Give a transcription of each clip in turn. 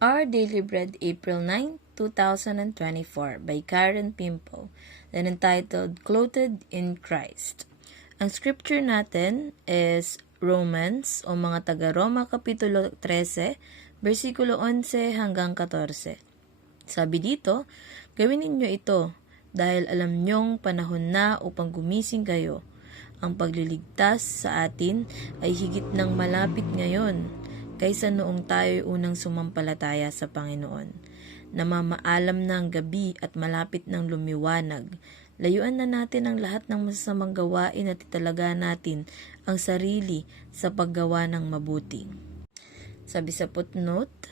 Our Daily Bread, April 9, 2024 by Karen Pimpo, then entitled Clothed in Christ. Ang scripture natin is Romans o mga taga-Roma Kapitulo 13, versikulo 11 hanggang 14. Sabi dito, gawin ninyo ito dahil alam nyong panahon na upang gumising kayo. Ang pagliligtas sa atin ay higit ng malapit ngayon kaysa noong tayo unang sumampalataya sa Panginoon. Namamaalam na ang gabi at malapit ng lumiwanag. Layuan na natin ang lahat ng masasamang gawain at italaga natin ang sarili sa paggawa ng mabuti. Sabi sa footnote,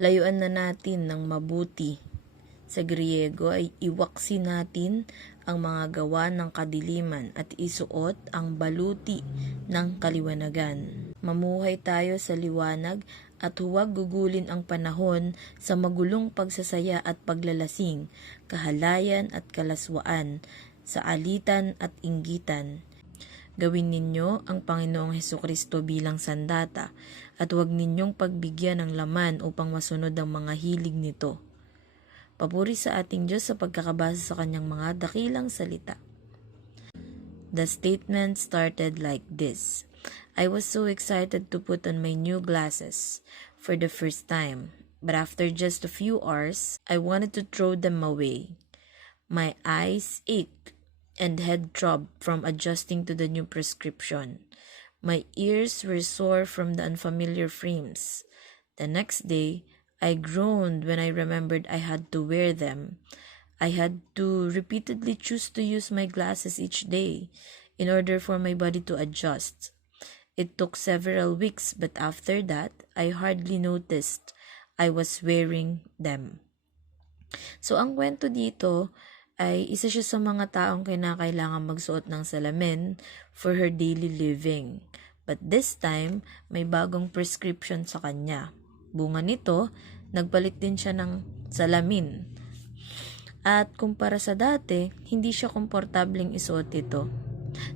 layuan na natin ng mabuti. Sa Griego ay iwaksi natin ang mga gawa ng kadiliman at isuot ang baluti ng kaliwanagan. Mamuhay tayo sa liwanag at huwag gugulin ang panahon sa magulong pagsasaya at paglalasing, kahalayan at kalaswaan, sa alitan at inggitan. Gawin ninyo ang Panginoong Hesukristo bilang sandata at huwag ninyong pagbigyan ng laman upang masunod ang mga hilig nito. Papuri sa ating Diyos sa pagkakabasa sa kanyang mga dakilang salita. The statement started like this. I was so excited to put on my new glasses for the first time, but after just a few hours, I wanted to throw them away. My eyes ached and head throbbed from adjusting to the new prescription. My ears were sore from the unfamiliar frames. The next day, I groaned when I remembered I had to wear them. I had to repeatedly choose to use my glasses each day in order for my body to adjust. It took several weeks, but after that, I hardly noticed I was wearing them. So, ang kwento dito ay isa siya sa mga taong kinakailangan magsuot ng salamin for her daily living. But this time, may bagong prescription sa kanya. Bunga nito, nagpalit din siya ng salamin. At kumpara sa dati, hindi siya komportableng isuot ito.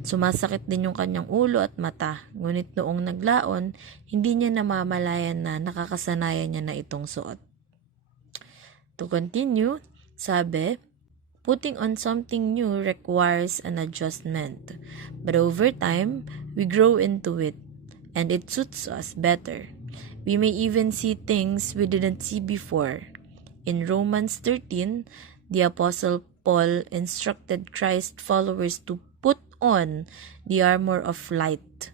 Sumasakit din yung kanyang ulo at mata, ngunit noong naglaon, hindi niya namamalayan na nakakasanayan niya na itong suot. To continue, sabi, putting on something new requires an adjustment, but over time, we grow into it, and it suits us better. We may even see things we didn't see before. In Romans 13, the Apostle Paul instructed Christ followers to put on the armor of light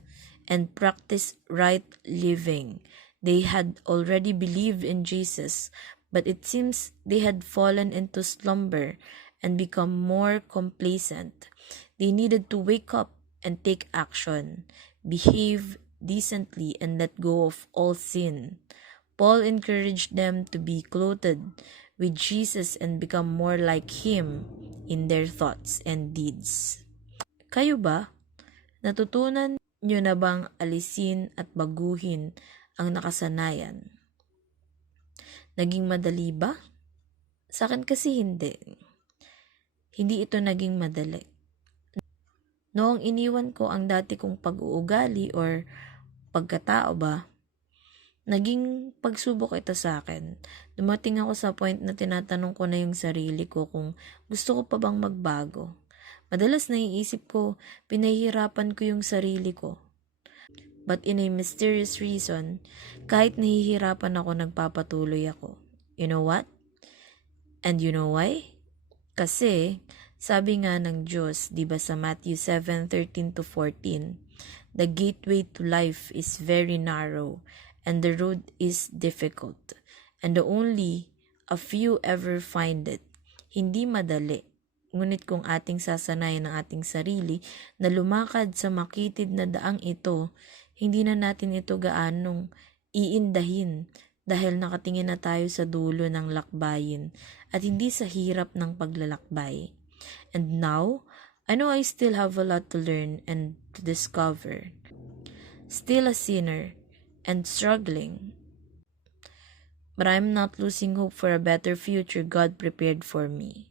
and practice right living. They had already believed in Jesus, but it seems they had fallen into slumber and become more complacent. They needed to wake up and take action, behave decently, and let go of all sin. Paul encouraged them to be clothed with Jesus and become more like Him in their thoughts and deeds. Kayo ba? Natutunan nyo na bang alisin at baguhin ang nakasanayan? Naging madali ba? Sa akin kasi hindi. Hindi ito naging madali. Noong iniwan ko ang dati kong pag-uugali or pagkatao ba, naging pagsubok ito sa akin. Dumating ako sa point na tinatanong ko na yung sarili ko kung gusto ko pa bang magbago. Madalas naiisip ko, pinahihirapan ko yung sarili ko. But in a mysterious reason, kahit nahihirapan ako, nagpapatuloy ako. You know what? And you know why? Kasi, sabi nga ng Diyos, di ba sa Matthew 7:13-14, the gateway to life is very narrow, and the road is difficult, and only a few ever find it. Hindi madali. Ngunit kung ating sasanayan ang ating sarili na lumakad sa makitid na daang ito, hindi na natin ito gaanong iindahin dahil nakatingin na tayo sa dulo ng lakbayin at hindi sa hirap ng paglalakbay. And now, I know I still have a lot to learn and to discover. Still a sinner and struggling. But I'm not losing hope for a better future God prepared for me.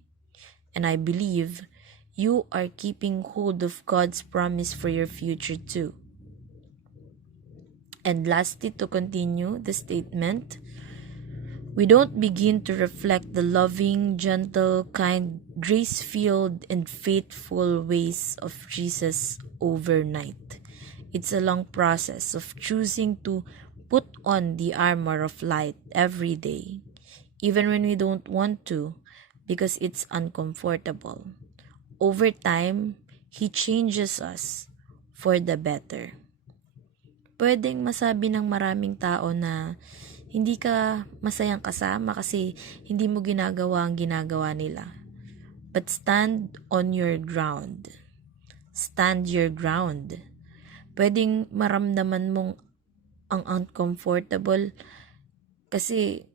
And I believe you are keeping hold of God's promise for your future too. And lastly, to continue the statement, We don't begin to reflect the loving, gentle, kind, grace-filled, and faithful ways of Jesus overnight. It's a long process of choosing to put on the armor of light every day, even when we don't want to, because it's uncomfortable. Over time, He changes us for the better. Pwedeng masabi ng maraming tao na hindi ka masayang kasama kasi hindi mo ginagawa ang ginagawa nila. But stand on your ground. Stand your ground. Pwedeng maramdaman mong ang uncomfortable kasi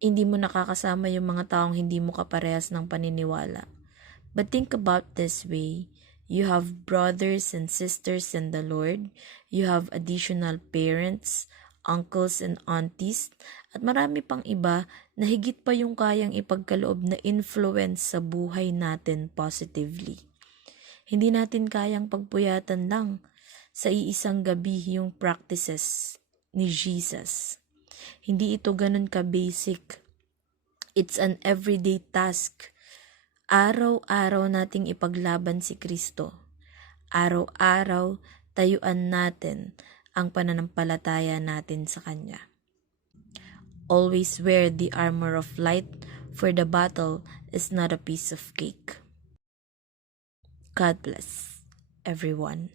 hindi mo nakakasama yung mga taong hindi mo kaparehas ng paniniwala. But think about this way. You have brothers and sisters in the Lord. You have additional parents, uncles and aunties, at marami pang iba na higit pa yung kayang ipagkaloob na influence sa buhay natin positively. Hindi natin kayang pagpuyatan lang sa iisang gabi yung practices ni Jesus. Hindi ito ganun ka-basic. It's an everyday task. Araw-araw nating ipaglaban si Kristo. Araw-araw tayuan natin ang pananampalataya natin sa Kanya. Always wear the armor of light, for the battle is not a piece of cake. God bless everyone.